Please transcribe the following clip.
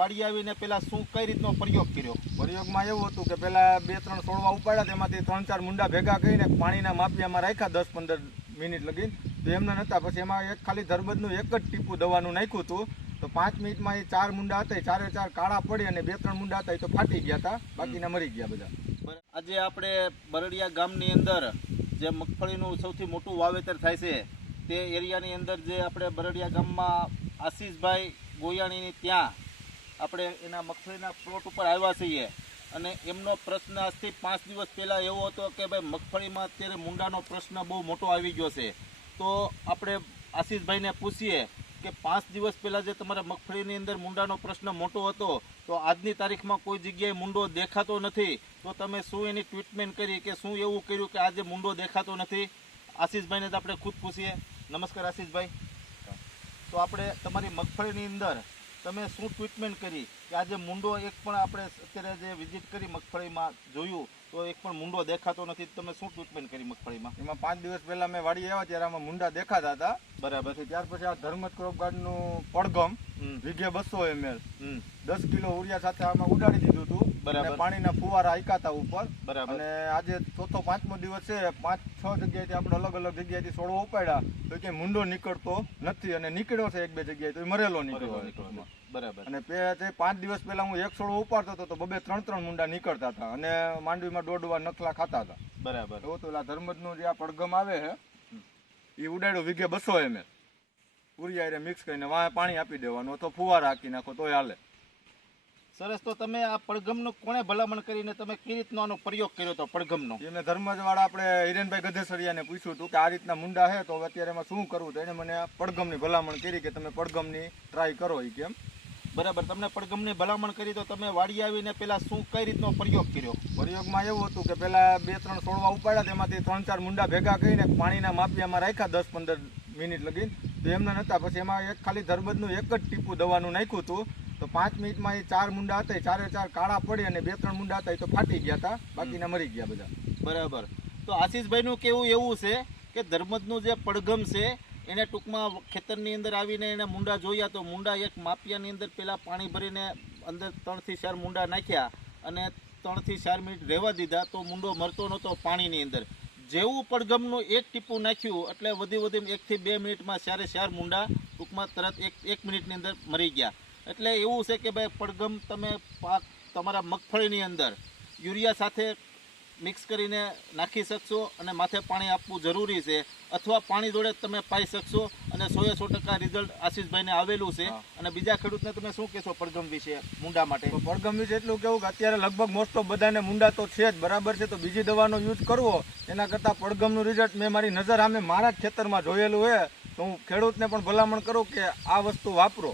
વાડી આવીને પેલા શું કઈ રીતનો પ્રયોગ કર્યો? પ્રયોગમાં એવું હતું કે પેલા બે ત્રણ છોડવા ઉપાડ્યા તેમાંથી ત્રણ ચાર મુંડા ભેગા કરીને પાણીના માપિયામાં રાખ્યા દસ પંદર મિનિટ લગી તો એમના નતા પછી એમાં એક ખાલી ધર્મદનું એક જ ટીપું દવાનું નાખ્યું હતું. તો પાંચ મિનિટમાં એ ચાર મુંડા હતા એ ચારે ચાર કાળા પડી અને બે ત્રણ મુંડા હતા એ તો ફાટી ગયા હતા. બાકીના મરી ગયા બધા. આજે આપણે બરડિયા ગામની અંદર જે મગફળીનું સૌથી મોટું વાવેતર થાય છે તે એરિયાની અંદર જે આપણે બરડિયા ગામમાં આશીષભાઈ ગોયાણીની ત્યાં આપણે એના મગફળીના પ્લોટ ઉપર આવ્યા છીએ. અને એમનો પ્રશ્ન આજથી પાંચ દિવસ પહેલાં એવો હતો કે ભાઈ મગફળીમાં અત્યારે મુંડાનો પ્રશ્ન બહુ મોટો આવી ગયો છે. તો આપણે આશીષભાઈને પૂછીએ કે પાંચ દિવસ પહેલાં જે તમારા મગફળીની અંદર મુંડાનો પ્રશ્ન મોટો હતો, તો આજની તારીખમાં કોઈ જગ્યાએ મુંડો દેખાતો નથી? તો તમે શું એની ટ્રીટમેન્ટ કરી કે શું એવું કર્યું કે આજે મુંડો દેખાતો નથી? આશીષભાઈને તો આપણે ખુદ પૂછીએ. નમસ્કાર આશીષભાઈ. તો આપણે તમારી મગફળીની અંદર તમે શું ટ્રીટમેન્ટ કરી? કે આજે મુંડો એક પણ આપણે અત્યારે જે વિઝિટ કરી મગફળીમાં જોયું, તો એક પણ મુંડો દેખાતો નથી. તમે શું ટ્રીટમેન્ટ કરી મગફળીમાં? એમાં પાંચ દિવસ પહેલા મેં વાડી આવ્યા ત્યારે આમાં મુંડા દેખાતા હતા. બરાબર છે. ત્યાર પછી આ ધર્મદ ક્રોપ ગાર્ડનું પડગમ હમ. વીઘે બસો એમએલ દસ કિલો ઉરિયા સાથે આમાં ઉડાડી દીધું હતું. બરાબર. પાણીના ફુવારા આયકાતા ઉપર. બરાબર. અને આજે ચોથો પાંચમો દિવસ છે. પાંચ છ જગ્યાએથી આપણે અલગ અલગ જગ્યાએથી છોડવો ઉપાડ્યા. તો કે મુંડો નીકળતો નથી અને નીકળ્યો છે એક બે જગ્યાએ તો મરેલો નીકળ્યો બરાબર. અને તે પાંચ દિવસ પહેલા હું એક છોડવો ઉપાડતો હતો તો બબે ત્રણ ત્રણ મુંડા નીકળતા હતા. અને માંડવીમાં દોઢ વાર નખલા ખાતા હતા. બરાબર. એવું તો ધર્મજનું જે આ પડગમ આવે છે એ ઉડાડ્યો વીઘે બસો એમએલ. ઉરિયા મિક્સ કરીને વાંહે પાણી આપી દેવાનું અથવા ફુવારા હાકી નાખો તોય હાલે. સરસ તો તમે આ પડગમનું કોણે ભલામણ કરીને તમે કઈ રીતનો આનો પ્રયોગ કર્યો હતો પડઘમનો? મેં ધર્મજવાળા આપણે હિરેનભાઈ ગધેસરિયાને પૂછ્યું હતું કે આ રીતના મુંડા છે તો અત્યારે એમાં શું કરવું? તો એને મને આ પડગમની ભલામણ કરી કે તમે પડગમની ટ્રાય કરો એ કેમ? બરાબર તમને પડઘમની ભલામણ કરી તો તમે વાડી આવીને પેલા શું કઈ રીતનો પ્રયોગ કર્યો? પ્રયોગમાં એવું હતું કે પેલા બે ત્રણ છોડવા ઉપાડ્યા તેમાંથી ત્રણ ચાર મુંડા ભેગા કરીને પાણીના માપિયામાં રાખ્યા દસ પંદર મિનિટ લગી તો એમના નતા પછી એમાં એક ખાલી ધર્મદનું એક જ ટીપું દવાનું નાખ્યું હતું. તો પાંચ મિનિટમાં એ ચાર મુંડા હતા એ ચારે ચાર કાળા પડી અને બે ત્રણ મુંડા હતા એ તો ફાટી ગયા હતા બાકીના મરી ગયા બધા. બરાબર. તો આશીષભાઈનું કેવું એવું છે કે ધર્મદનું જે પડઘમ છે એને ટૂંકમાં ખેતરની અંદર આવીને એને મુંડા જોયા તો મુંડા એક માપિયાની અંદર પેલા પાણી ભરીને અંદર ત્રણથી ચાર મુંડા નાખ્યા અને ત્રણથી ચાર મિનિટ રહેવા દીધા તો મુંડો મરતો નહોતો પાણીની અંદર. જેવું પડઘમનું એક ટીપું નાખ્યું એટલે વધી વધી એકથી બે મિનિટમાં ચારે ચાર મુંડા ટૂંકમાં તરત એક એક મિનિટની અંદર મરી ગયા. એટલે એવું છે કે ભાઈ પડઘમ તમે પાક તમારા મગફળીની અંદર યુરિયા સાથે મિક્સ કરીને નાખી શકશો અને માથે પાણી આપવું જરૂરી છે. અથવા પાણી જોડે તમે પાઈ શકશો અને સોએ સો ટકા રિઝલ્ટ આશીષભાઈને આવેલું છે. અને બીજા ખેડૂતને તમે શું કહેશો પડગમ વિશે મુંડા માટે? પડગમ વિશે એટલું કેવું કે અત્યારે લગભગ મોસ્ટ ઓફ બધાને મુંડા તો છે જ બરાબર છે? તો બીજી દવાનો યુઝ કરવો એના કરતાં પડગમનું રિઝલ્ટ મેં મારી નજર આમે મારા જ ખેતરમાં જોયેલું છે. તો હું ખેડૂતને પણ ભલામણ કરું કે આ વસ્તુ વાપરો.